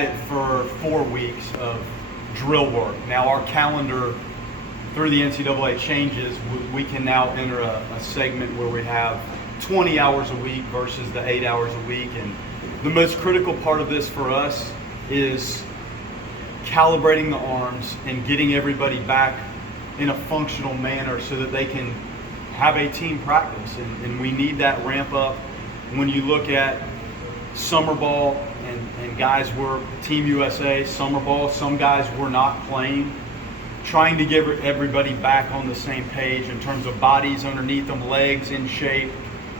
it for 4 weeks of drill work. Now our calendar through the NCAA changes. We can now enter a segment where we have 20 hours a week versus the 8 hours a week. And the most critical part of this for us is calibrating the arms and getting everybody back in a functional manner so that they can have a team practice. And we need that ramp up. When you look at summer ball and guys were Team USA, summer ball, some guys were not playing, trying to get everybody back on the same page in terms of bodies underneath them, legs in shape,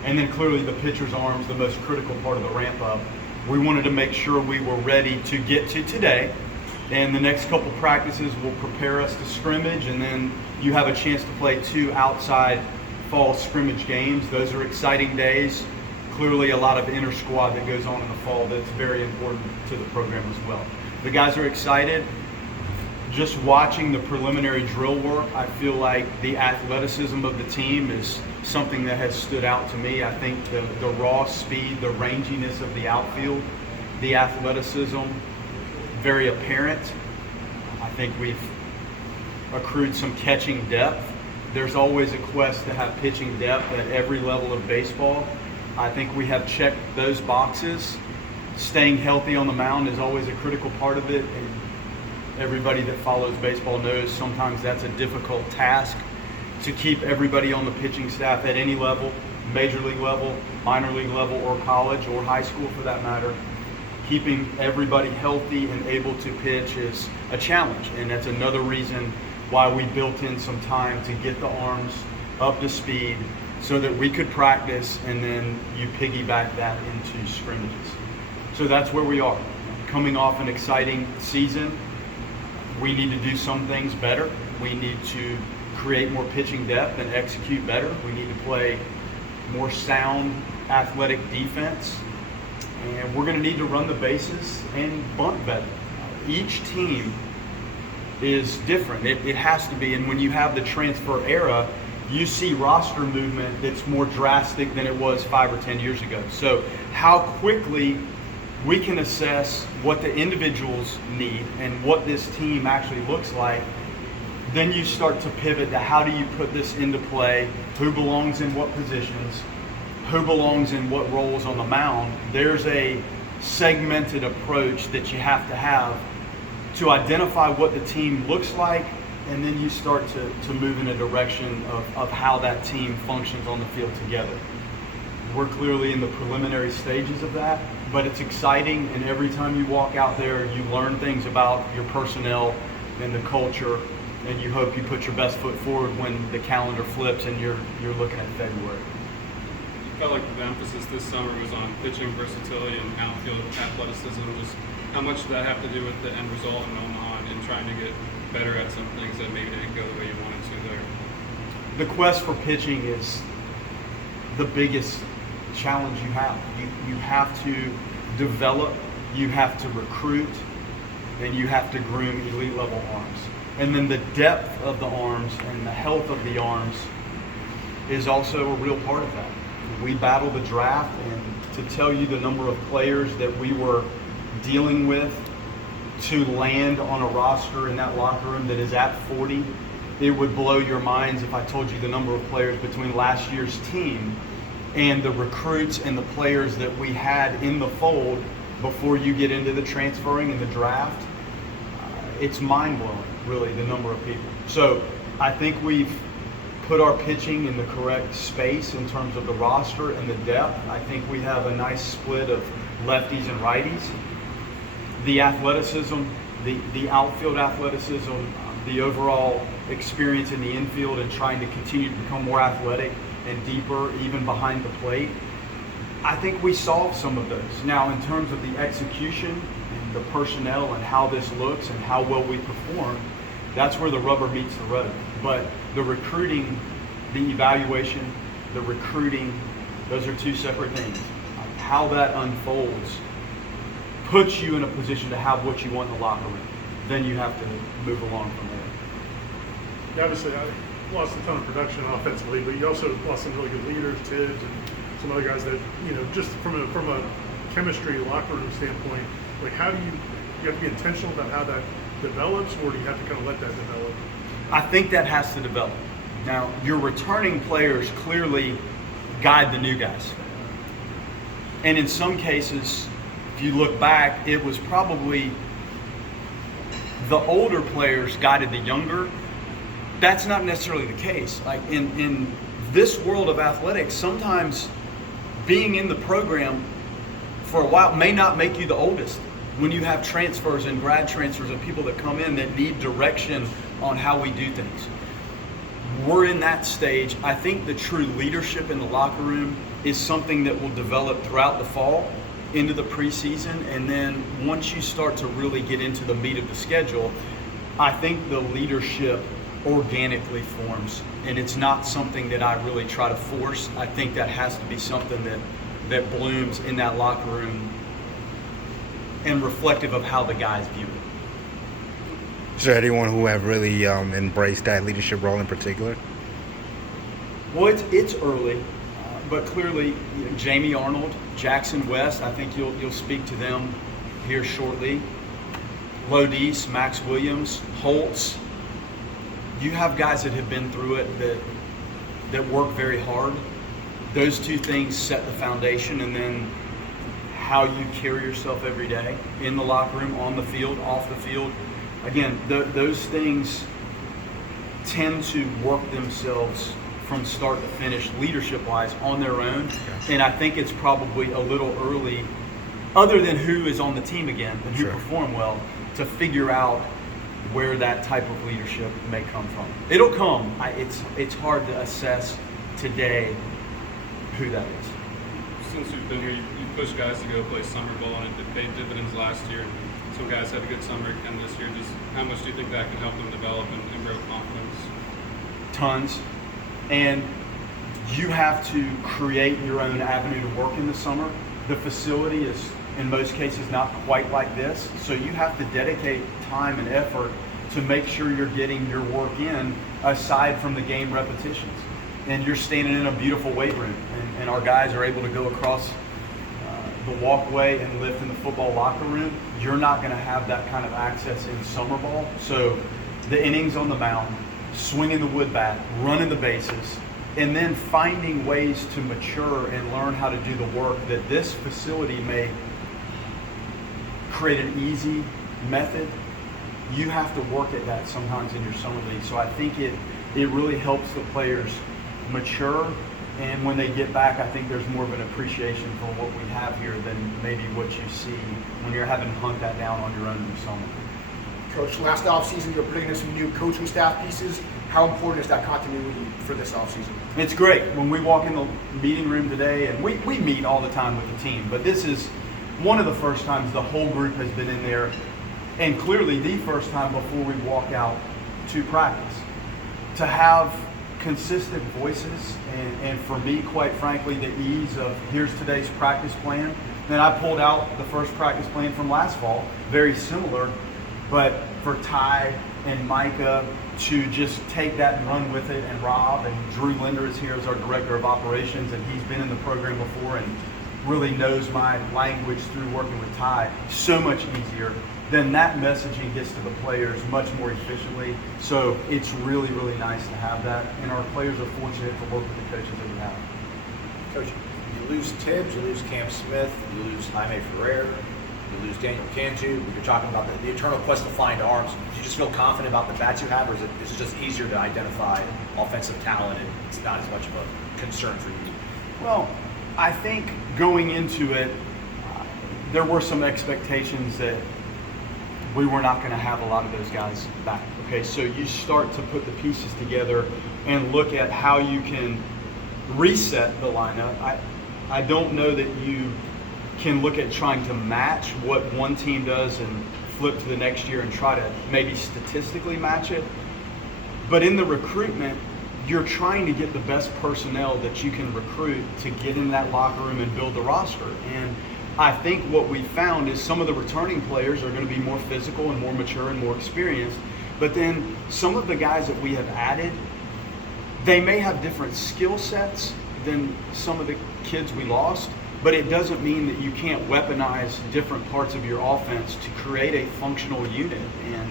and then clearly the pitcher's arms, the most critical part of the ramp up. We wanted to make sure we were ready to get to today, and the next couple practices will prepare us to scrimmage, and then you have a chance to play 2 outside fall scrimmage games. Those are exciting days. Clearly a lot of inter squad that goes on in the fall that's very important to the program as well. The guys are excited. Just watching the preliminary drill work, I feel like the athleticism of the team is something that has stood out to me. I think the raw speed, the ranginess of the outfield, the athleticism, very apparent. I think we've accrued some catching depth. There's always a quest to have pitching depth at every level of baseball. I think we have checked those boxes. Staying healthy on the mound is always a critical part of it. And everybody that follows baseball knows sometimes that's a difficult task to keep everybody on the pitching staff at any level, major league level, minor league level, or college, or high school for that matter. Keeping everybody healthy and able to pitch is a challenge, and that's another reason why we built in some time to get the arms up to speed so that we could practice, and then you piggyback that into scrimmages. So that's where we are. Coming off an exciting season, we need to do some things better. We need to create more pitching depth and execute better. We need to play more sound, athletic defense. And we're going to need to run the bases and bunt better. Each team is different. It has to be. And when you have the transfer era, you see roster movement that's more drastic than it was 5 or 10 years ago. So how quickly we can assess what the individuals need and what this team actually looks like, then you start to pivot to how do you put this into play, who belongs in what positions, who belongs in what roles on the mound. There's a segmented approach that you have to identify what the team looks like, and then you start to move in a direction of how that team functions on the field together. We're clearly in the preliminary stages of that, but it's exciting, and every time you walk out there, you learn things about your personnel and the culture, and you hope you put your best foot forward when the calendar flips and you're looking at February. You felt like the emphasis this summer was on pitching versatility and outfield athleticism. Just how much did that have to do with the end result in Omaha and trying to get better at some things that maybe didn't go the way you wanted to there? The quest for pitching is the biggest challenge you have. You have to develop, you have to recruit, and you have to groom elite level arms. And then the depth of the arms and the health of the arms is also a real part of that. We battle the draft, and to tell you the number of players that we were dealing with to land on a roster in that locker room that is at 40, it would blow your minds if I told you the number of players between last year's team and the recruits and the players that we had in the fold before you get into the transferring and the draft. It's mind-blowing, really, the number of people. So I think we've put our pitching in the correct space in terms of the roster and the depth. I think we have a nice split of lefties and righties. The athleticism, the outfield athleticism, the overall experience in the infield and trying to continue to become more athletic and deeper even behind the plate. I think we solved some of those. Now in terms of the execution and the personnel and how this looks and how well we perform, that's where the rubber meets the road. But the recruiting, the evaluation, the recruiting, those are two separate things. How that unfolds puts you in a position to have what you want in the locker room. Then you have to move along from there. Yeah, obviously, I lost a ton of production offensively, but you also lost some really good leaders, Tibbs, and some other guys that, just from a chemistry locker room standpoint, like how do you have to be intentional about how that develops, or do you have to kind of let that develop? I think that has to develop. Now, your returning players clearly guide the new guys. And in some cases, if you look back, it was probably the older players guided the younger. That's not necessarily the case. Like in this world of athletics, sometimes being in the program for a while may not make you the oldest. When you have transfers and grad transfers and people that come in that need direction on how we do things. We're in that stage. I think the true leadership in the locker room is something that will develop throughout the fall into the preseason, and then once you start to really get into the meat of the schedule, I think the leadership organically forms, and it's not something that I really try to force. I think that has to be something that blooms in that locker room and reflective of how the guys view it. Is there anyone who have really embraced that leadership role in particular? Well, it's early, but clearly, Jamie Arnold, Jackson West, I think you'll speak to them here shortly. Lodice, Max Williams, Holtz. You have guys that have been through it that work very hard. Those two things set the foundation, and then how you carry yourself every day in the locker room, on the field, off the field. Again, those things tend to work themselves from start to finish, leadership-wise, on their own. And I think it's probably a little early, other than who is on the team again and who performed well, to figure out where that type of leadership may come from. It'll come. It's hard to assess today who that is. Since you've been here, you pushed guys to go play summer ball, and it paid dividends last year. Some guys had a good summer again this year. Just how much do you think that can help them develop and grow confidence? Tons. And you have to create your own avenue to work in the summer. The facility is, in most cases, not quite like this. So you have to dedicate time and effort to make sure you're getting your work in aside from the game repetitions. And you're standing in a beautiful weight room, and our guys are able to go across the walkway and lift in the football locker room. You're not going to have that kind of access in summer ball. So the innings on the mound, swinging the wood bat, running the bases, and then finding ways to mature and learn how to do the work that this facility may create an easy method. You have to work at that sometimes in your summer league. So I think it really helps the players mature, and when they get back, I think there's more of an appreciation for what we have here than maybe what you see when you're having to hunt that down on your own in the summer. Coach, last offseason you're putting in some new coaching staff pieces. How important is that continuity for this offseason? It's great. When we walk in the meeting room today, and we meet all the time with the team, but this is one of the first times the whole group has been in there, and clearly the first time before we walk out to practice. To have consistent voices, and for me, quite frankly, the ease of here's today's practice plan. Then I pulled out the first practice plan from last fall, very similar, but for Ty and Micah to just take that and run with it, and Rob and Drew Linder is here as our director of operations, and he's been in the program before and really knows my language through working with Ty. So much easier. Then that messaging gets to the players much more efficiently. So it's really, really nice to have that. And our players are fortunate to work with the coaches that we have. Coach, you lose Tibbs, you lose Cam Smith, you lose Jaime Ferrer, you lose Daniel Cantu. You're talking about the eternal quest to find arms. Do you just feel confident about the bats you have, or is it just easier to identify offensive talent and it's not as much of a concern for you? Well, I think going into it, there were some expectations that we were not going to have a lot of those guys back. Okay, so you start to put the pieces together and look at how you can reset the lineup. I don't know that you can look at trying to match what one team does and flip to the next year and try to maybe statistically match it. But in the recruitment, you're trying to get the best personnel that you can recruit to get in that locker room and build the roster. And I think what we found is some of the returning players are going to be more physical and more mature and more experienced. But then some of the guys that we have added, they may have different skill sets than some of the kids we lost, but it doesn't mean that you can't weaponize different parts of your offense to create a functional unit. And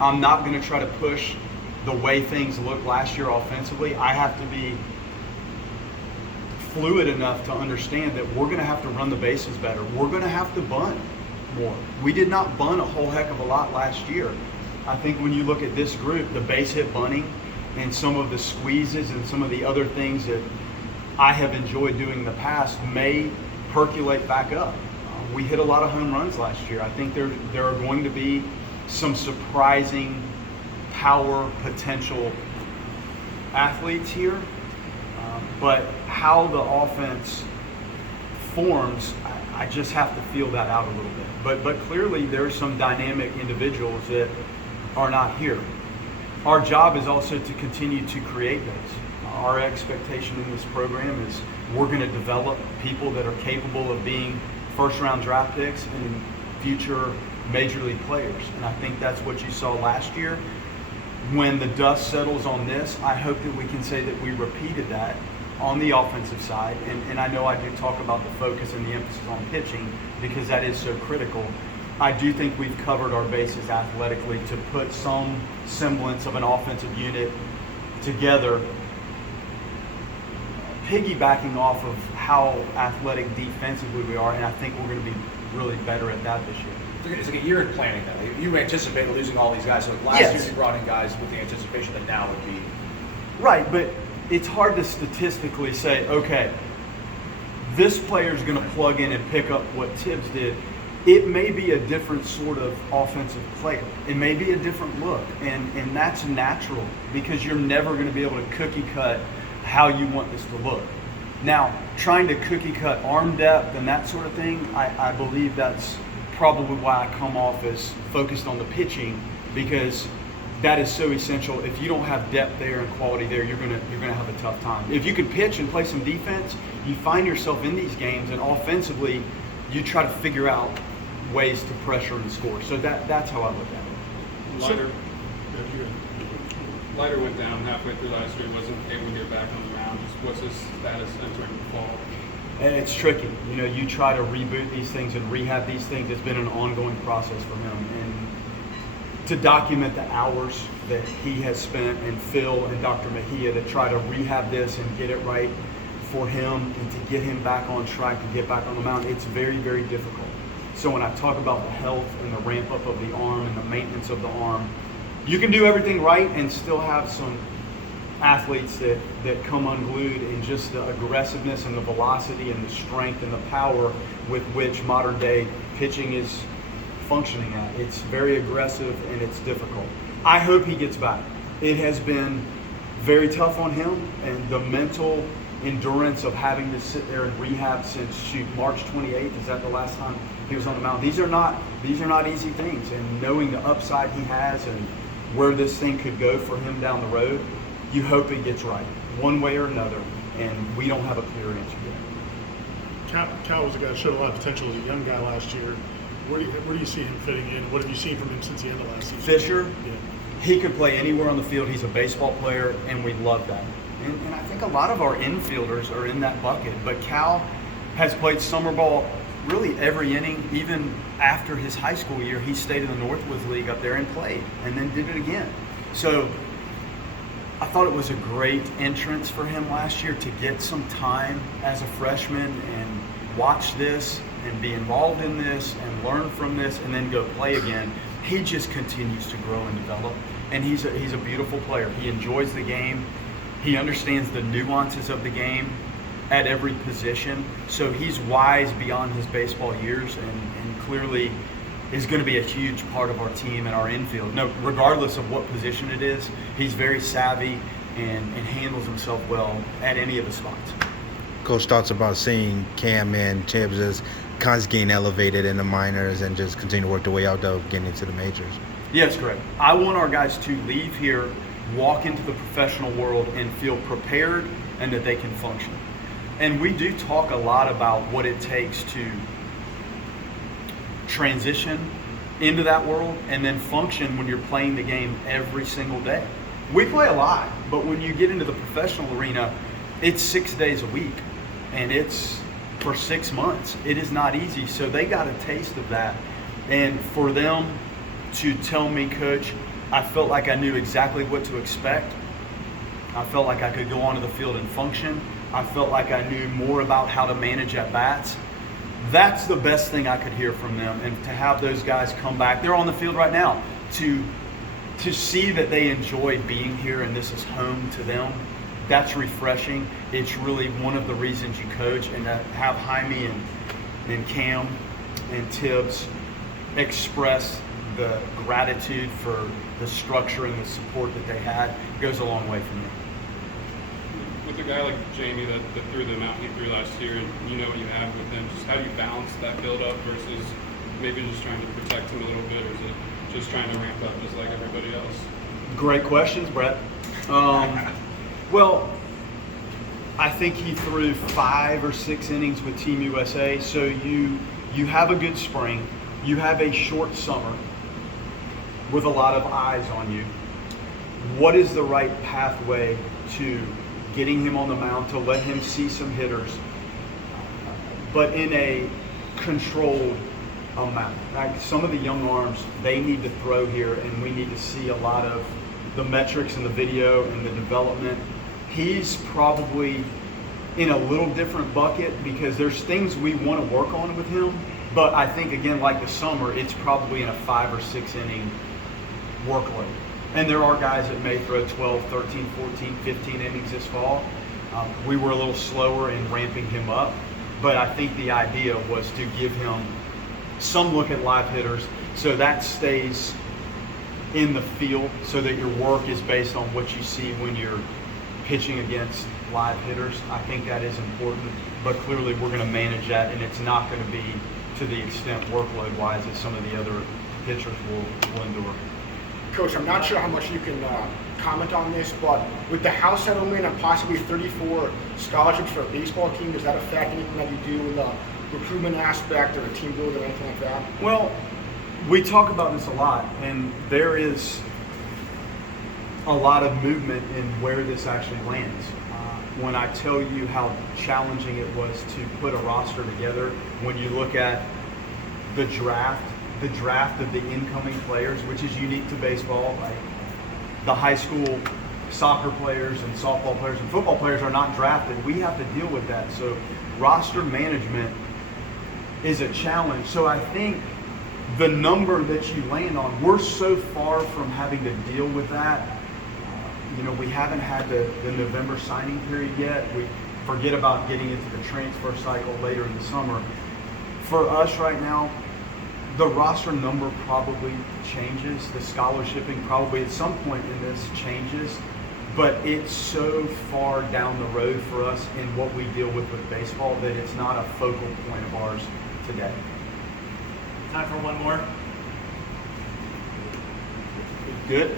I'm not going to try to push the way things looked last year offensively. I have to be fluid enough to understand that we're going to have to run the bases better. We're going to have to bunt more. We did not bunt a whole heck of a lot last year. I think when you look at this group, the base hit bunting and some of the squeezes and some of the other things that I have enjoyed doing in the past may percolate back up. We hit a lot of home runs last year. I think there are going to be some surprising power potential athletes here. But how the offense forms, I just have to feel that out a little bit. But clearly there are some dynamic individuals that are not here. Our job is also to continue to create those. Our expectation in this program is we're going to develop people that are capable of being first-round draft picks and future major league players. And I think that's what you saw last year. When the dust settles on this, I hope that we can say that we repeated that on the offensive side. And I know I do talk about the focus and the emphasis on pitching because that is so critical. I do think we've covered our bases athletically to put some semblance of an offensive unit together, piggybacking off of how athletic defensively we are, and I think we're going to be really better at that this year. It's like a year in planning now. You anticipate losing all these guys. So last Yes. year you brought in guys with the anticipation that now would be. Right, but it's hard to statistically say, okay, this player is going to plug in and pick up what Tibbs did. It may be a different sort of offensive player. It may be a different look, and that's natural because you're never going to be able to cookie cut how you want this to look. Now, trying to cookie cut arm depth and that sort of thing, I believe that's probably why I come off as focused on the pitching, because that is so essential. If you don't have depth there and quality there, you're gonna have a tough time. If you can pitch and play some defense, you find yourself in these games, and offensively, you try to figure out ways to pressure and score. So that's how I look at it. Leiter went down halfway through last year, wasn't able to get back on the mound. Just what's his status entering the fall? And it's tricky. You know, you try to reboot these things and rehab these things. It's been an ongoing process for him. And to document the hours that he has spent, and Phil and Dr. Mejia, to try to rehab this and get it right for him and to get him back on track to get back on the mound, it's very, very difficult. So when I talk about the health and the ramp up of the arm and the maintenance of the arm, you can do everything right and still have some athletes that come unglued in just the aggressiveness and the velocity and the strength and the power with which modern day pitching is functioning at. It's very aggressive and it's difficult. I hope he gets back. It has been very tough on him, and the mental endurance of having to sit there and rehab since March 28th, is that the last time he was on the mound? These are not easy things, and knowing the upside he has and where this thing could go for him down the road, you hope it gets right one way or another, and we don't have a clear answer yet. Cal was a guy that showed a lot of potential as a young guy last year. Where do you see him fitting in? What have you seen from him since the end of last season? Fisher, Yeah. he could play anywhere on the field. He's a baseball player, and we love that. And I think a lot of our infielders are in that bucket. But Cal has played summer ball really every inning. Even after his high school year, he stayed in the Northwoods League up there and played, and then did it again. So I thought it was a great entrance for him last year to get some time as a freshman and watch this and be involved in this and learn from this and then go play again. He just continues to grow and develop, and he's a beautiful player. He enjoys the game. He understands the nuances of the game at every position. So he's wise beyond his baseball years, and clearly is going to be a huge part of our team and our infield. No, regardless of what position it is, he's very savvy and handles himself well at any of the spots. Coach, thoughts about seeing Cam and Tibbs as constantly getting elevated in the minors and just continue to work their way out though, getting into the majors? Yes, Greg. I want our guys to leave here, walk into the professional world, and feel prepared and that they can function. And we do talk a lot about what it takes to transition into that world and then function when you're playing the game every single day. We play a lot, but when you get into the professional arena, it's 6 days a week, and it's for 6 months. It is not easy. So they got a taste of that. And for them to tell me, Coach, I felt like I knew exactly what to expect. I felt like I could go onto the field and function. I felt like I knew more about how to manage at bats. That's the best thing I could hear from them. And to have those guys come back, they're on the field right now, to see that they enjoy being here and this is home to them, that's refreshing. It's really one of the reasons you coach, and to have Jaime and Cam and Tibbs express the gratitude for the structure and the support that they had goes a long way for me. With a guy like Jamie that threw the amount he threw last year, and you know what you have with him, just how do you balance that build up versus maybe just trying to protect him a little bit, or is it just trying to ramp up just like everybody else? Great questions, Brett. Well, I think he threw 5 or 6 innings with Team USA, so you have a good spring, you have a short summer with a lot of eyes on you. What is the right pathway to getting him on the mound, to let him see some hitters, but in a controlled amount? Like some of the young arms, they need to throw here, and we need to see a lot of the metrics and the video and the development. He's probably in a little different bucket because there's things we want to work on with him, but I think, again, like the summer, it's probably in a 5 or 6 inning workload. And there are guys that may throw 12, 13, 14, 15 innings this fall. We were a little slower in ramping him up, but I think the idea was to give him some look at live hitters so that stays in the field, so that your work is based on what you see when you're pitching against live hitters. I think that is important, but clearly we're going to manage that, and it's not going to be to the extent workload-wise that some of the other pitchers will endure. Coach, I'm not sure how much you can comment on this, but with the House settlement and possibly 34 scholarships for a baseball team, does that affect anything that you do with the recruitment aspect or a team building or anything like that? Well, we talk about this a lot, and there is a lot of movement in where this actually lands. When I tell you how challenging it was to put a roster together, when you look at the draft of the incoming players, which is unique to baseball, like the high school soccer players and softball players and football players are not drafted. We have to deal with that. So roster management is a challenge. So I think the number that you land on, we're so far from having to deal with that. We haven't had the November signing period yet. We forget about getting into the transfer cycle later in the summer. For us right now, the roster number probably changes. The scholarshiping probably at some point in this changes, but it's so far down the road for us in what we deal with baseball that it's not a focal point of ours today. Time for one more. Good.